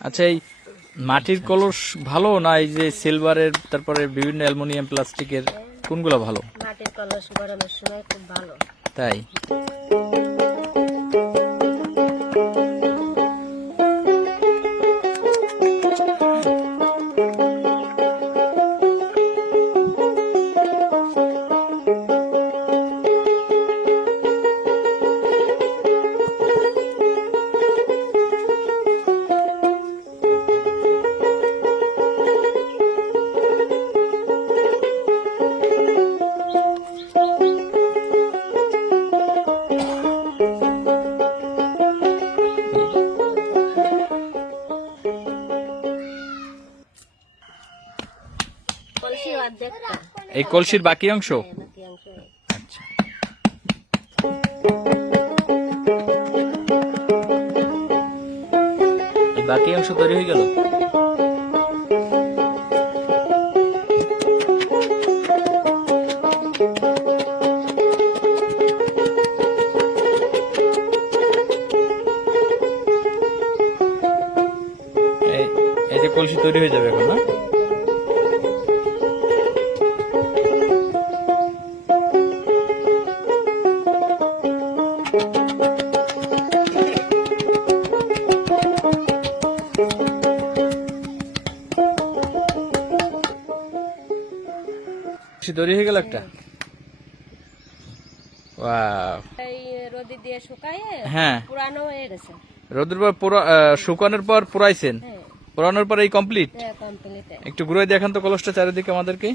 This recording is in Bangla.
আচ্ছা এই মাটির কলস ভালো না এই যে সিলভারের তারপরে বিভিন্ন অ্যালুমিনিয়াম প্লাস্টিকের কোনগুলো ভালো? মাটির কলস গরমের সময় খুব ভালো। তাই? এই কলসির বাকি অংশ? আচ্ছা। বাকি অংশ তৈরি হয়ে গেল? এই যে কলসি তৈরি হয়ে যাবে এখন, না? কলসি দড়ি হয়ে গেল একটা। হ্যাঁ। রোদের পর শুকানোর পর পুরাইছেন? হ্যাঁ। পুরানোর পর এই কমপ্লিট হ্যাঁ কমপ্লিট একটু ঘুরে দেখান তো কলসটা চারিদিকে আমাদেরকে।